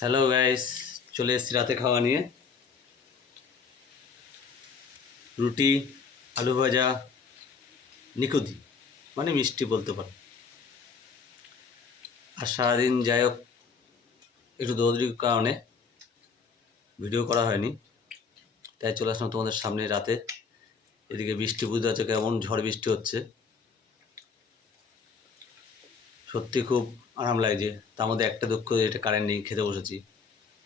Hello guys চলে এসেছি রাতে খাওয়া নিয়ে। রুটি, আলু ভাজা নিকুদি মানে মিষ্টি বলতে পারো। আর সারাদিন যাই হোক, একটু দৌড়ির কারণে ভিডিও করা হয়নি। তাই চলে আসলাম তোমাদের সামনে রাতে। এদিকে বৃষ্টি বুঝতে পারছ কেমন ঝড় বৃষ্টি হচ্ছে। সত্যি খুব আরাম লাগছে তার মধ্যে একটা দুঃখ এটা কারেন্ট নেই খেতে বসেছি।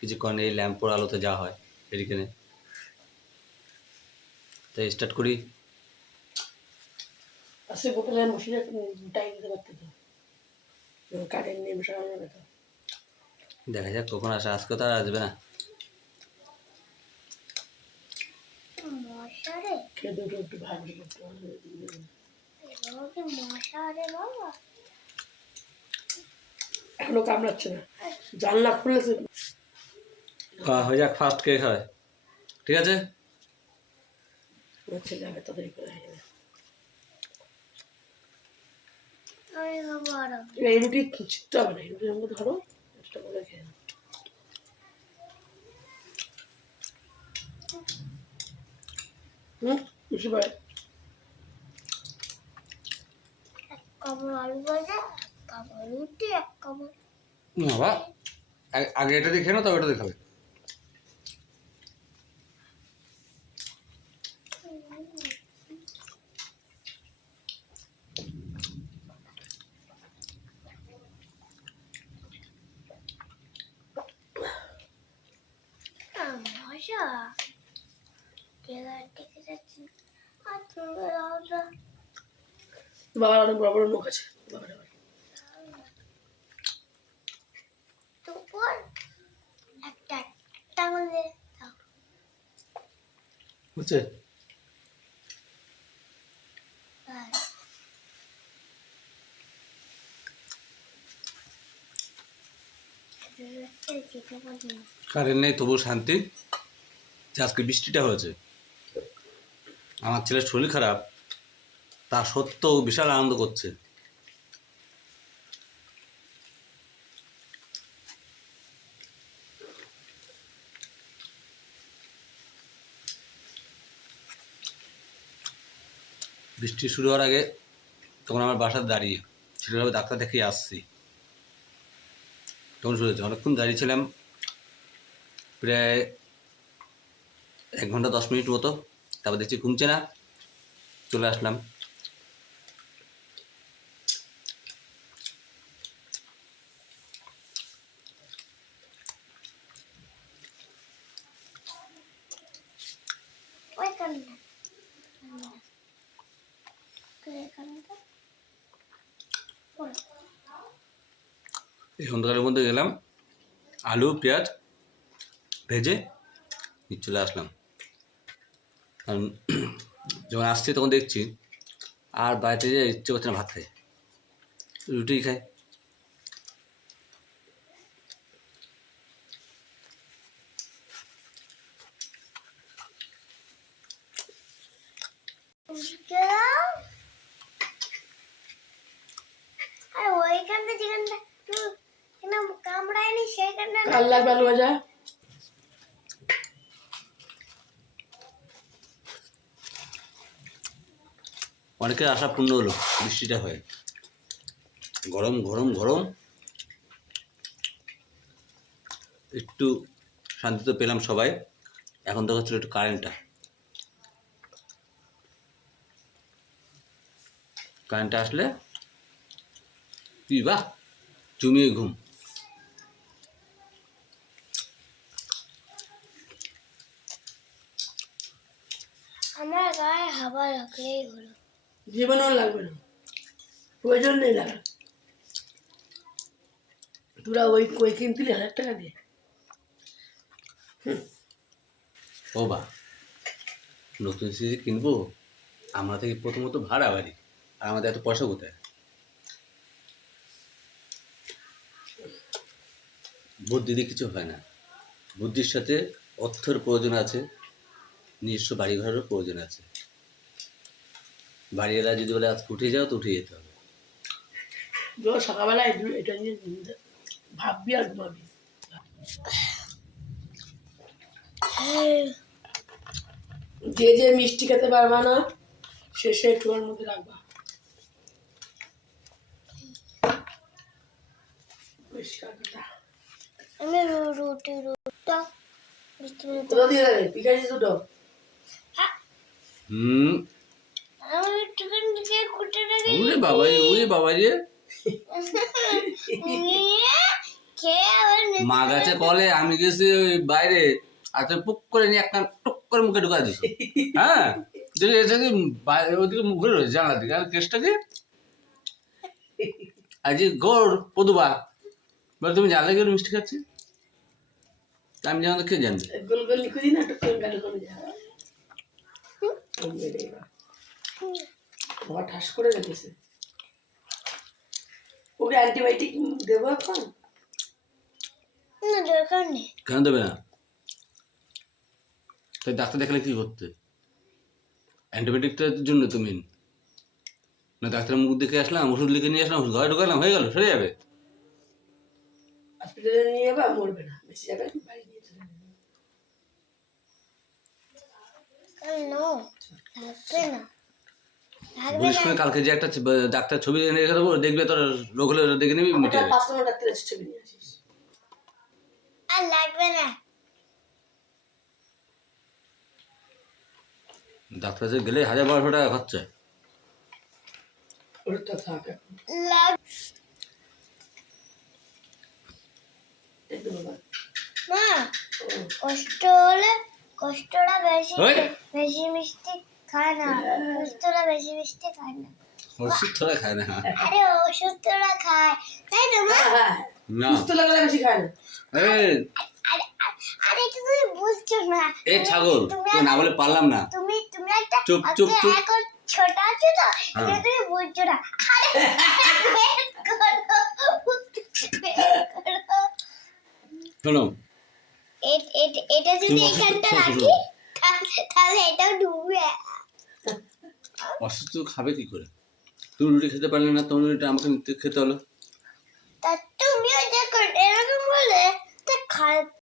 কিছুক্ষণ এই ল্যাম্পোর আলোতে যা হয় এদিকে তাই স্টার্ট করি। দেখা যাক কখন আসে। আজকে তো আর আসবে না। একটু ভাবি করতে হবে। মশারে বাবা? এখনও কামড়াচ্ছে না। জানলা খুলেছে। হয়ে যাক ফার্স্ট কে খায় ঠিক আছে? ছেলে আগে তাড়াতাড়ি করে হয়ে যাবে। আমি বড় এই রুটি ছিটতে হবে না এই রুটির মধ্যে ধরো একটা করে খেয়ে হুম বুঝতে পারে আলু ভাজা আগে এটা দিয়ে খেয়ে নাও তবে এটা দিয়ে খাবে আহ, মশা কেদার থেকে যাচ্ছি আর তুমি ওটা বাবার অনেক বড় বড় মুখ আছে বাবার আবার। দুপুর একটা পারি না। কারেন্ট নেই তবু শান্তি যে আজকে বৃষ্টিটা হয়েছে, আমার ছেলের শরীর খারাপ, তা সত্ত্বেও বিশাল আনন্দ করছে বৃষ্টি শুরু হওয়ার আগে তখন আমার বাসায় দাঁড়িয়ে ছেলেভাবে ডাক্তার দেখিয়ে আসছি। তখন শুরু হয়েছে। অনেকক্ষণ দাঁড়িয়েছিলাম প্রায় এক ঘণ্টা দশ মিনিট মতো। তারপর দেখছি ঘুমছে না, চলে আসলাম। ওইখানটা ওইখানটা ওই। এই সন্ধ্যাকালের মধ্যে গেলাম আলু, পেঁয়াজ ভেজে চলে আসলাম। কারণ যখন আসছি তখন দেখছি আর বাড়িতে যে ইচ্ছে করছে না ভাত খাই, রুটি খাই গেলাম। আর ওইখানটা যেখানটা একটু এখানে কামড়ায়নি সেইখানটা না। কাল লাগবে আলু ভাজা? অনেকের আশা পূর্ণ হলো, বৃষ্টিটা হয়ে। গরম গরম গরম। একটু শান্তি তো পেলাম সবাই। এখন তো হচ্ছিল একটু কারেন্টটা কারেন্টটা আসলে কি বাহ জমিয়ে ঘুম। লাগলেই হলো। জীবনেও লাগবে না। প্রয়োজন নেই লাগা। তোরা ওই কই কিনতিলি? হাজার টাকা দিয়ে। ও বা নতুন সিসি কিনবো? আমরা থেকে প্রথমত ভাড়া বাড়ি। আর আমাদের এত পয়সা কোথায়? বুদ্ধি দিয়ে কিছু হয় না। বুদ্ধির সাথে অর্থের প্রয়োজন আছে। নিজস্ব বাড়ি ঘরেরও প্রয়োজন আছে। বাড়িওয়ালা যদি বলে আজকে উঠে যাও তো উঠে যেতে হবে। সকালবেলা এটা নিয়ে ভাববি আর ঘুমাবি। যে যে মিষ্টি খেতে পারবা না সে সে একটুর মধ্যে রাখবা। আমি রুটি কোথা দিয়ে পিকাজি দুটো? হুম আমি একটুখানি দিকে কুটে রেখে ওরে বাবা রে, ওরে বাবা রে। মা গাছে কলে আমি গেছি ওই বাইরে। আর তুই পুক করে নিয়ে একটা টুক করে মুখে ঢুকা দিস। হ্যাঁ? যদি এসে কি মুখে রয়েছে, জানলা দিকে। আর কেসটা কি? আজ গোড় পদুবা বলে, তুমি জানলে কি ওর মিষ্টি খাচ্ছি? আমি জানলে কে জানবে? না বাবা ঠাস করে রেখেছে। ওকে অ্যান্টিবায়োটিক দেবো এখন? না দরকার নেই। কেন দেবে না? তাই ডাক্তার দেখালে কি করতে? অ্যান্টিবায়োটিকটার জন্য তুমি না ডাক্তারের মুখ দেখে আসলাম ওষুধ লিখে নিয়ে আসলাম ঘরে ঢুকালাম হয়ে গেল সরে যাবে। হসপিটালে নিয়ে যাবে মরবে না। বেশি যাবে বাড়ি নিয়ে চলে যাবে। না লাগবে বলিস করে কালকে যে একটা ডাক্তার ছবি এনে রেখে দেবো দেখবে তোর রোগ হলে দেখে নিবি মিটে যাবে পাঁচ ডাক্তারের ছবি নিয়ে আসিস। আর লাগবে না। ডাক্তার কাছে গেলে হাজার বারোশো টাকা খরচা। মা কষ্ট হলে কষ্টটা বেশি বেশি মিষ্টি খায় না কষ্টটা বেশি মিষ্টি খায় না ওষুধ খায় না আরে ওষুধটা খায় তাই না মা না সুস্থ লাগলে বেশি খায় না এই আরে তুমি বুঝছ না এই ছাগল তুমি না বলে পারলাম না তুমি তুমি একটা চুপ, চুপ, চুপ। এখন ছোট আছো তো। এটা তুমি বুঝছ না আরে শোনো এটা যদি এখানটা রাখি। তাহলে- এটাও ডুববে অসুস্থ খাবে কি করে? তুমি রুটি খেতে পারলে না তোমার রুটিটা আমাকে নিতে খেতে হলো। তা তুমিও যে এরকম বলে তা খা